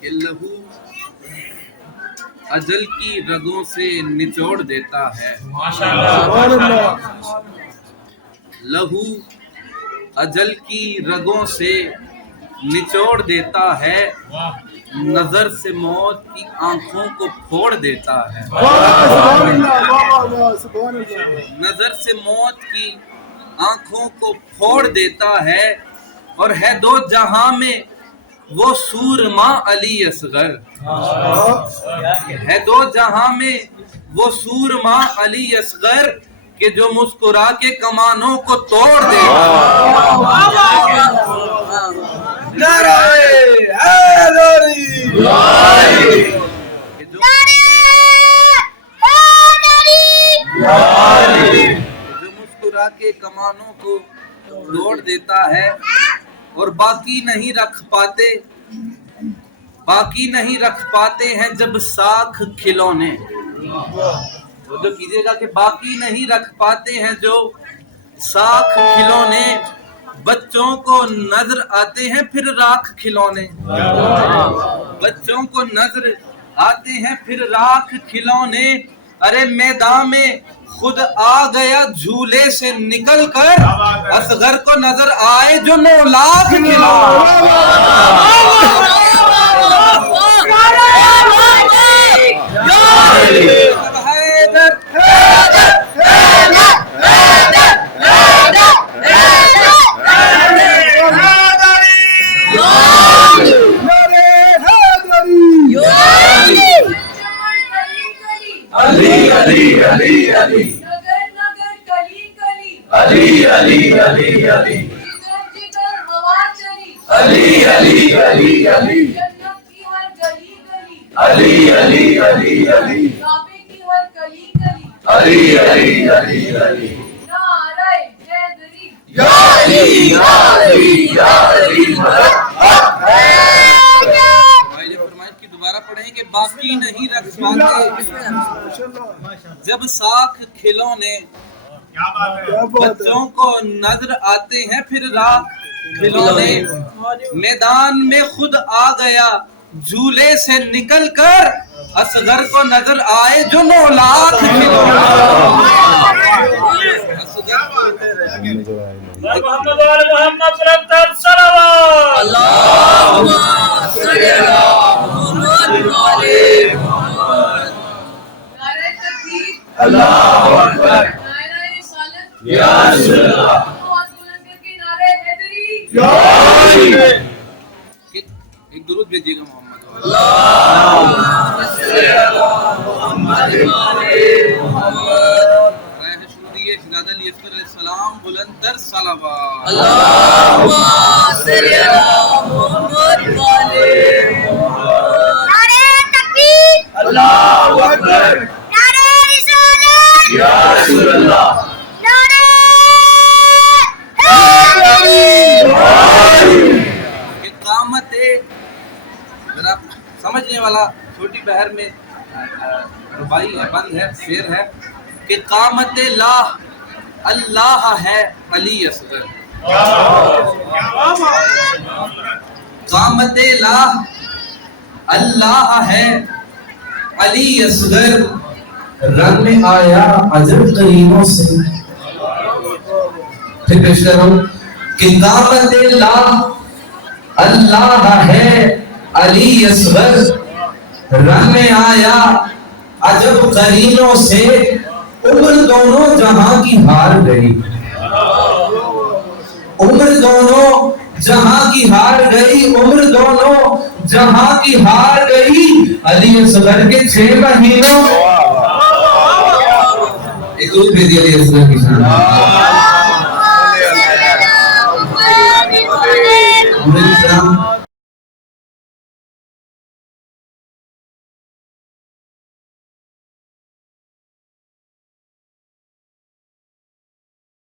کہ لہو اجل کی رگوں سے نچوڑ دیتا ہے، لہو اجل کی رگوں سے نچوڑ دیتا ہے، نظر سے موت کی آنکھوں کو پھوڑ دیتا ہے، نظر سے موت کی آنکھوں کو پھوڑ دیتا ہے، اور ہے دو جہاں میں وہ سورما علی اصغر، ہے دو جہاں میں وہ سورما علی اصغر کہ جو مسکرا کے کمانوں کو توڑ دیتا ہے۔ جو مسکرا کے کمانوں کو توڑ دیتا ہے اور باقی نہیں رکھ پاتے ہیں جب ساکھ کھلونے، جو کیجئے گا کہ باقی نہیں رکھ پاتے ہیں جو ساکھ کھلونے، بچوں کو نظر آتے ہیں پھر راکھ کھلونے، بچوں کو نظر آتے ہیں پھر راکھ کھلونے، ارے میدان میں خود آ گیا جھولے سے نکل کر، اصغر کو نظر آئے جو 9 لاکھ کھلونے۔ دوبارہ پڑھیں کہ باقی نہیں رکھ پاتے جب ساکھ کھلونے، بچوں کو نظر آتے ہیں پھر راکھ کھلونے، میدان میں خود آ گیا جھولے سے نکل کر، اصغر کو نظر آئے جو 9 لاکھ کھلونے۔ محمد رفتر صلوات اللہم صلی علی محمد وعلی محمد۔ نعرہ تکبیر، اللہ اکبر، نعرہ رسالت، یا رسول اللہ، آواز بلند کر کے نعرہ حیدری، یا علی۔ ایک درود بھیجیے گا محمد، اللہم صلی علی محمد وعلی محمد۔ شہزادہ علی اصغر علیہ السلام بلند در صلوات، اللہم صلی علی محمد وعلی محمد۔ نعرہ تکبیر، اللہ اکبر، نعرہ رسالت، یا رسول اللہ، نعرہ حیدری۔ اقامت ذرا سمجھنے والا چھوٹی بہر میں ربائی ہے، بند ہے، شعر ہے کہ قامت لا اللہ ہے علی اصغر، قامت لا اللہ ہے علی اصغر، رنگ میں آیا عجب قرینوں سے، پھر پیش کر رہا ہوں کہ قامت لا اللہ ہے علی اصغر، رنگ میں آیا عجب قرینوں سے، عمر دونوں جہاں کی ہار گئی، عمر دونوں جہاں کی ہار گئی، عمر دونوں جہاں کی ہار گئی، علی اصغر کے 6 مہینوں۔ ایک دودھ بھیجیے علی اصغر کی شان۔